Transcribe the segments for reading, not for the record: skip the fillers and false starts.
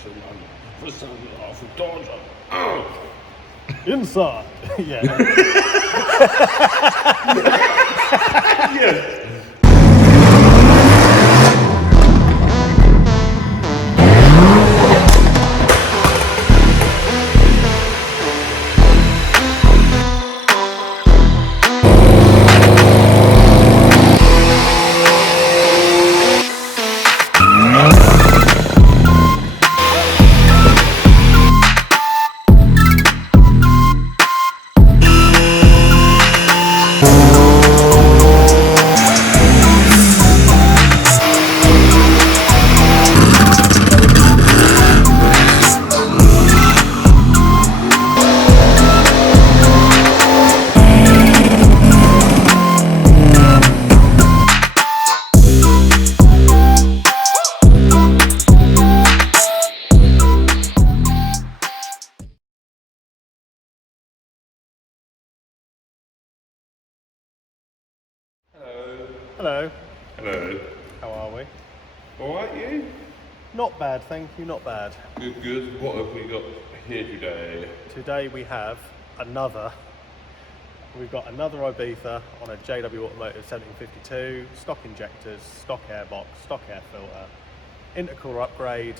for some half a Dodger. Inside. Yeah. Yes. Hello. Hello. How are we? Alright, you? Not bad, thank you, not bad. Good, good. What have we got here today? Today we have we've got another Ibiza on a JW Automotive 1752, stock injectors, stock airbox, stock air filter, intercooler upgrade,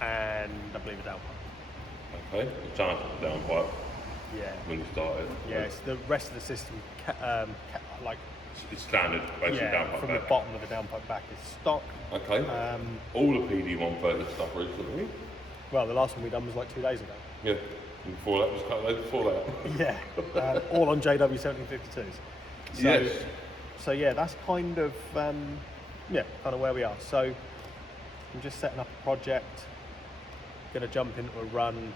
and I believe a downpipe. Okay, a chance of the downpipe Yeah. when you started. Yes, the rest of the system, like, It's standard, basically downpipe from back. the bottom of the downpipe back is stock. Okay. All the PD130 stuff recently. Well, the last one we done was like 2 days ago. Yeah. And before that was a couple of days before that. Yeah, all on JW 1752s. So, Yes. So yeah, that's kind of where we are. So I'm just setting up a project. Going to jump into a run.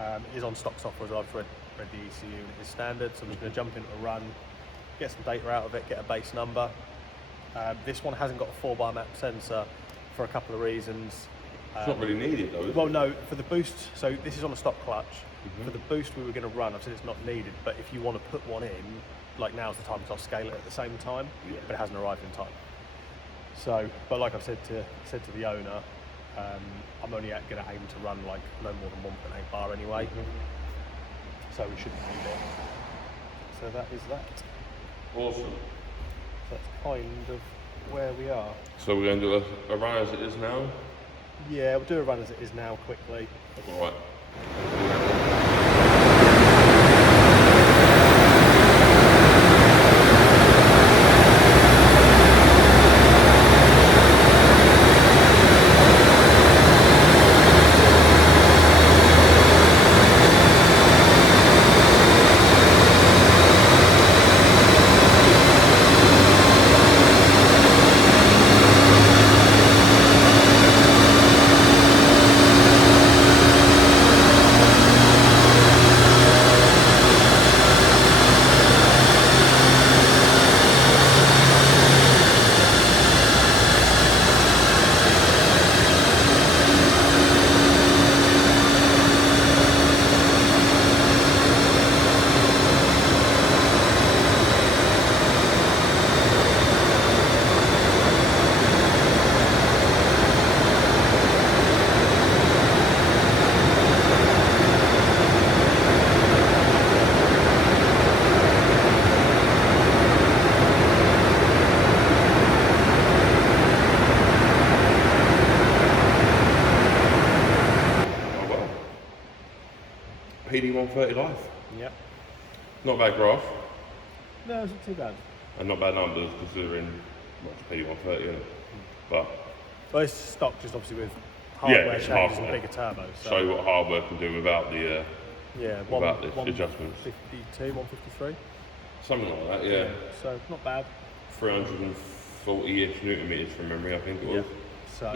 It is on stock software as well. I've read the ECU and it is standard. So I'm just going to jump into a run, get some data out of it, get a base number. This one hasn't got a 4-bar map sensor for a couple of reasons. It's not really needed though, is Well, it? no, for the boost, so this is on a stock clutch. For the boost we were going to run, I've said it's not needed, but if you want to put one in, like now's the time, because I'll scale it at the same time, but it hasn't arrived in time. So, but like I've said to the owner, I'm only going to aim to run like no more than 1.8 bar anyway, so we shouldn't need it. So that is that. Awesome. So that's kind of where we are. So we're going to do a run as it is now? Yeah, we'll do a run as it is now quickly. Alright. PD130 life. Yep. Not a bad graph, No, it's not too bad. and not bad numbers considering what's PD130, isn't it? But Well, it's stock just obviously with hardware it's changes and hardware. bigger turbo. So show you what hardware can do without the yeah, without the adjustments. 152, 153. Something like that, yeah. So not bad. 340-ish newton meters from memory, I think it was. So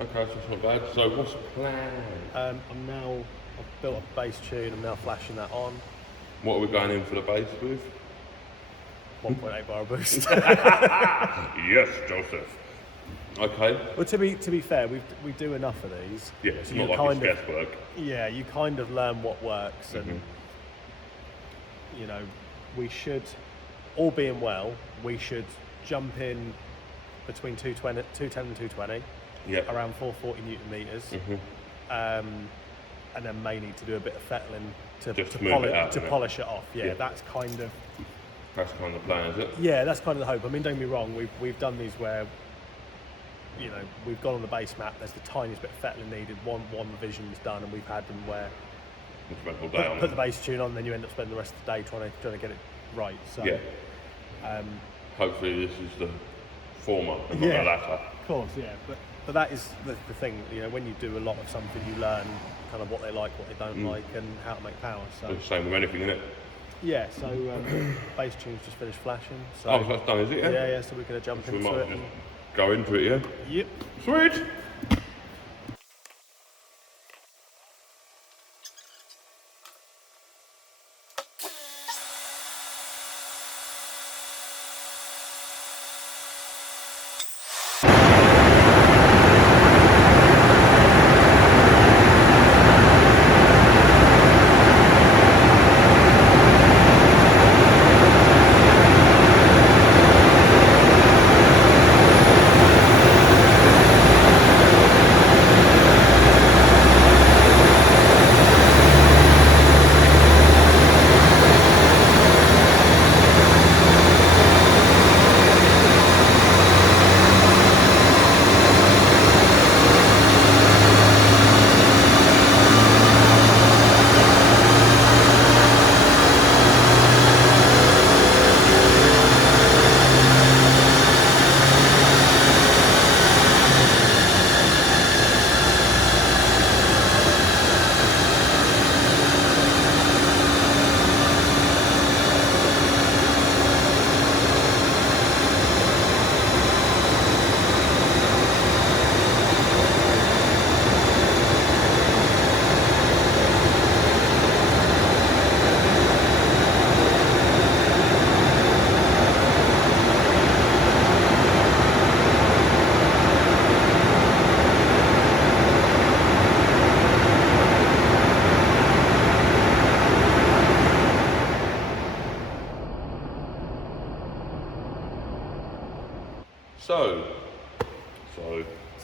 Okay, so it's not bad. So what's the plan? I've built a bass tune. I'm now flashing that on. What are we going in for the bass with? 1.8 bar boost. Yes, Joseph. Okay. Well, to be fair, we do enough of these. Yeah, it's so not you like kind it's of- guesswork. Yeah, you kind of learn what works, and you know, we should, all being well, we should jump in between 210 and 220. Yep. around 440 newton meters, and then may need to do a bit of fettling to polish it off. Yeah, that's kind of the plan, is it? Yeah, that's kind of the hope. I mean, don't get me wrong, we've done these where, you know, we've gone on the base map, there's the tiniest bit of fettling needed, one revision was done, and we've had them where put the base tune on, then you end up spending the rest of the day trying to get it right. So hopefully this is the former and not the latter. Of course, yeah. But that is the thing, you know, when you do a lot of something, you learn kind of what they like, what they don't like, and how to make power. So it's the same with anything, isn't it? Yeah, so bass tune's just finished flashing. So so that's done, is it? Yeah, so we're going to jump so into it. Just go into it, yeah? Yep. Sweet!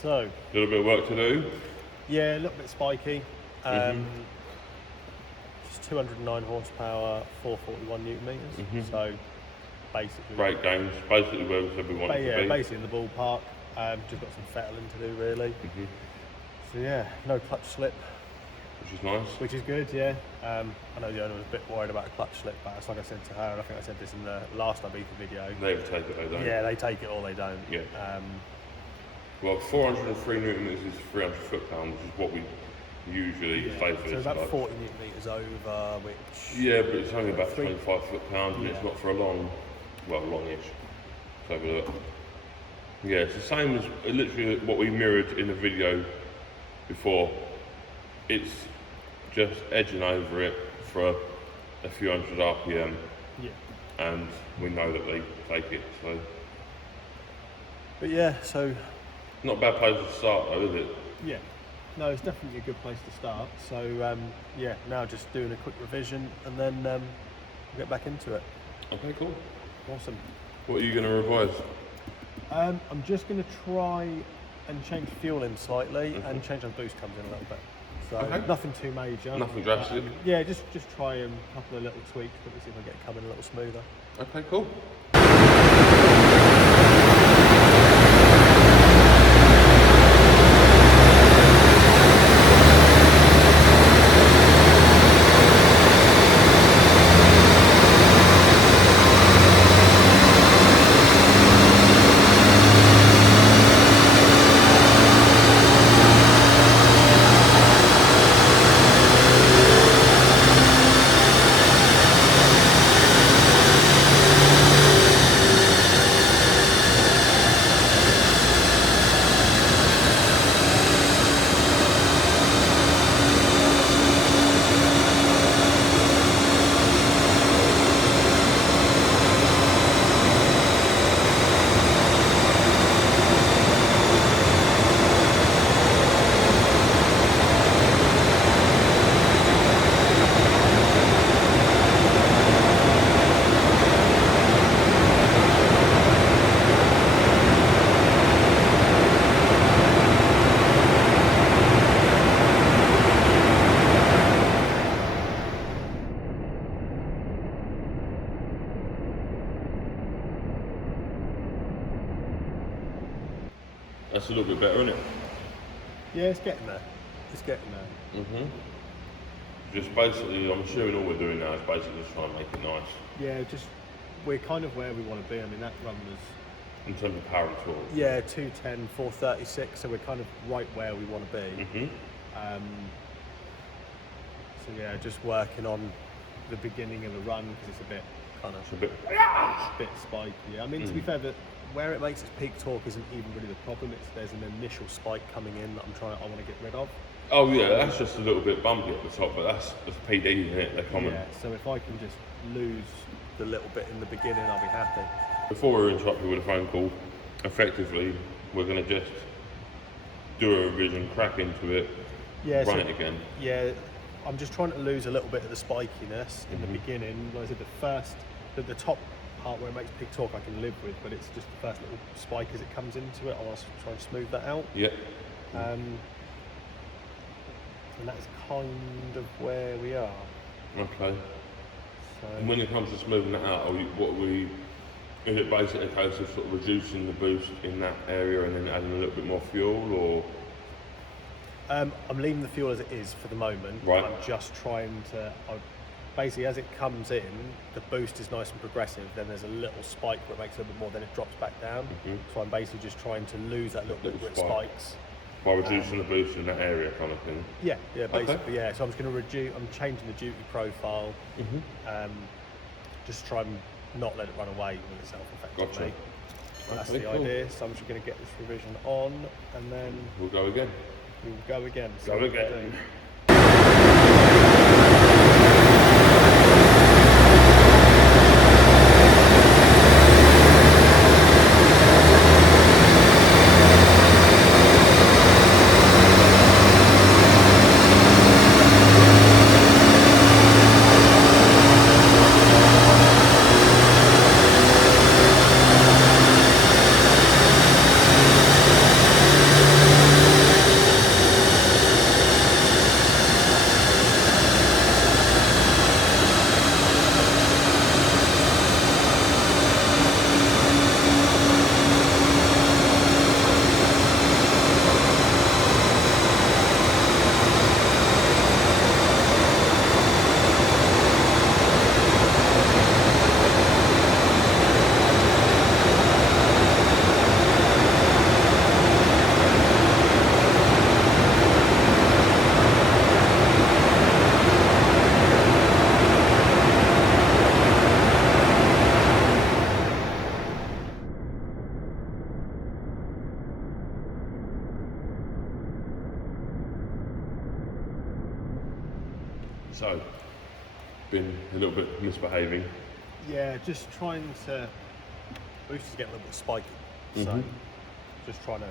So, a little bit of work to do. Yeah, a little bit spiky. Just 209 horsepower, 441 newton meters. So basically, great games. Basically where we said we wanted to be. Basically in the ballpark. Just got some fettling to do really. So yeah, no clutch slip. Which is nice. Which is good, yeah. I know the owner was a bit worried about a clutch slip, but it's like I said to her, and I think I said this in the last Ibiza video. They either take it or they don't. Yeah, they take it or they don't. Yeah. Well, 403 newton meters is 300 foot-pound, which is what we usually say for so this. So about 40 newton meters over, which... Yeah, but it's only about 25 foot-pound, and it's not for a longish. So have a look. Yeah, it's the same as literally what we mirrored in the video before. It's just edging over it for a few hundred RPM. Yeah. And we know that they take it, so. But yeah, so. Not a bad place to start though, is it? Yeah. No, it's definitely a good place to start. So yeah, now just doing a quick revision and then we'll get back into it. Okay, cool. Awesome. What are you going to revise? I'm just going to try and change fuel in slightly and change how the boost comes in a little bit. So nothing too major. Nothing drastic. Yeah, just try a couple of little tweaks, but see if I get it coming a little smoother. Okay, cool. That's a little bit better, isn't it? Yeah, it's getting there. It's getting there. Just basically, I'm assuming all we're doing now is basically just trying to make it nice. Yeah, just we're kind of where we want to be. I mean, that run was In terms of power and torque. yeah 210, 436, so we're kind of right where we want to be. So yeah, just working on the beginning of the run because it's a bit kind of It's a bit. spiky. I mean, to be fair, that where it makes its peak torque isn't even really the problem. It's there's an initial spike coming in that I want to get rid of. Oh yeah, that's just a little bit bumpy at the top, but that's PD, isn't it? They're common. Yeah, so if I can just lose the little bit in the beginning, I'll be happy. Before we interrupt you with a phone call, effectively, we're going to just do a revision, crack into it, run it again. Yeah, I'm just trying to lose a little bit of the spikiness in the beginning. Like I said, the top part where it makes peak torque I can live with, but it's just the first little spike as it comes into it. I want to try and smooth that out. Yeah. And that's kind of where we are. Okay. So, And when it comes to smoothing that out, is it basically a case of sort of reducing the boost in that area and then adding a little bit more fuel, or? I'm leaving the fuel as it is for the moment. Right. I'm just trying to, basically as it comes in, the boost is nice and progressive, then there's a little spike where it makes a little bit more, then it drops back down. So I'm basically just trying to lose that little bit where it spikes. By reducing the boost in that area kind of thing? Yeah, basically, yeah. So I'm just going to reduce, I'm changing the duty profile, just try and not let it run away with itself effectively. Gotcha. That's Okay, the cool. idea. So I'm just going to get this revision on, and then We'll go again. we'll go again. See Go what we can again. do. So, been a little bit misbehaving. Yeah, just trying to boost is getting a little bit spiky. So just trying to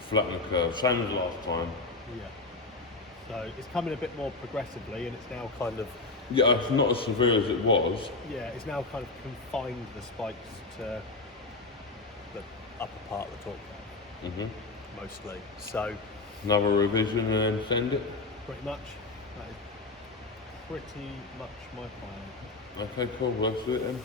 Flatten the curve, same as last time. so it's coming a bit more progressively, and it's now kind of Yeah, it's not as severe as it was. it's now kind of confined the spikes to the upper part of the torque valve, mostly. So Another revision and then send it. pretty much that is pretty much my plan. Okay, cool, let's do it then.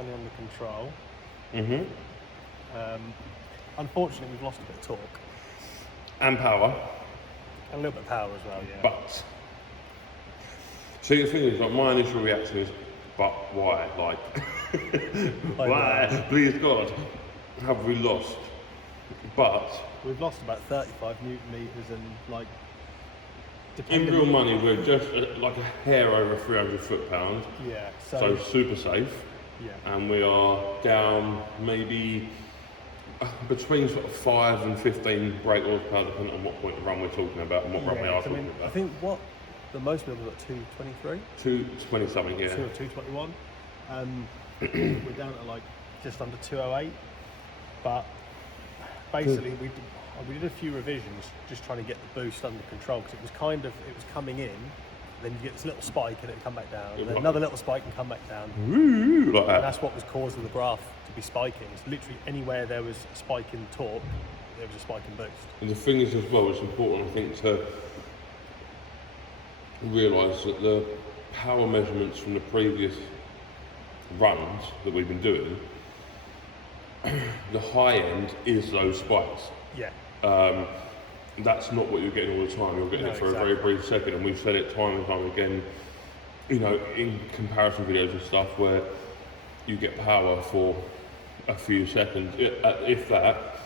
finally under control. Mm-hmm. Unfortunately, we've lost a bit of torque. And power. And a little bit of power as well, yeah. But, see, the thing is, like, my initial reaction is, but why? Like, why? Please God, have we lost? But we've lost about 35 newton meters, and like, in real money, we're just like a hair over 300 foot-pounds. Yeah. So super safe. Yeah. And we are down maybe between sort of 5 and 15 brake horsepower, depending on what point of run we're talking about and what run we are talking about. I think what the most people got 223. 220 something, yeah. 221. We're down to like just under 208, but basically we did a few revisions just trying to get the boost under control, because it was coming in, then you get this little spike and it'd come back down, and then another little spike and come back down. Woo, like that. And that's what was causing the graph to be spiking. It's literally anywhere there was a spike in torque, there was a spike in boost. And the thing is as well, it's important I think to realise that the power measurements from the previous runs that we've been doing, the high end is those spikes. Yeah. That's not what you're getting all the time. You're getting it for a very brief second, and we've said it time and time again, you know, in comparison videos and stuff, where you get power for a few seconds, if that,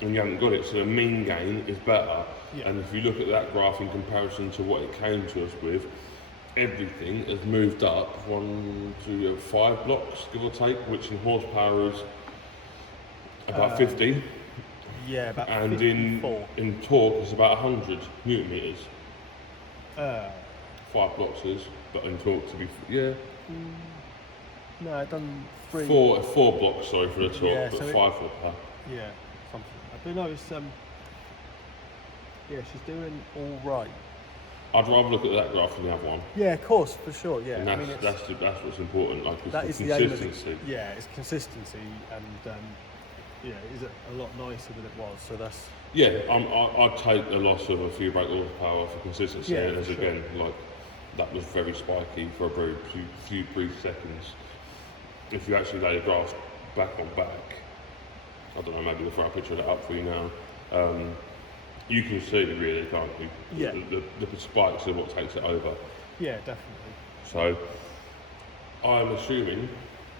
and you haven't got it. So the mean gain is better. Yeah. And if you look at that graph in comparison to what it came to us with, everything has moved up 1, 2, 5 blocks, give or take, which in horsepower is about 50. Yeah, about and 54. in torque it's about 100 newton meters. 5 blocks is, but in torque to be No, I've done 3. 4 blocks, sorry, for the torque, Yeah, but so 5 horsepower. Yeah, something. But no, it's yeah, she's doing all right. I'd rather look at that graph than the other one. Yeah, of course, for sure. Yeah, And I mean, that's what's important. Like, that it's is the the aim of consistency. yeah, it's consistency, and yeah, it is a lot nicer than it was. So that's I'd take a loss of a few brake horsepower for consistency. Yeah, and as for sure. again, like, that was very spiky for a very few brief seconds. If you actually lay the graph back on back, I don't know, maybe we'll throw a picture of that up for you now. You can see really, can't you? Yeah. The spikes are what takes it over. yeah, definitely. So I'm assuming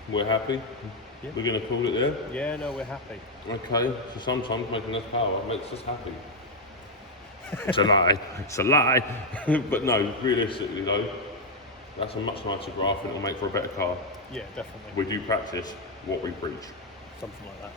we're happy. Yeah. We're going to call it there. Yeah, no, we're happy. Okay. So sometimes making us power makes us happy. It's a lie. It's a lie. But no, realistically though, that's a much nicer graph and it'll make for a better car. Yeah, definitely. We do practice what we preach. Something like that.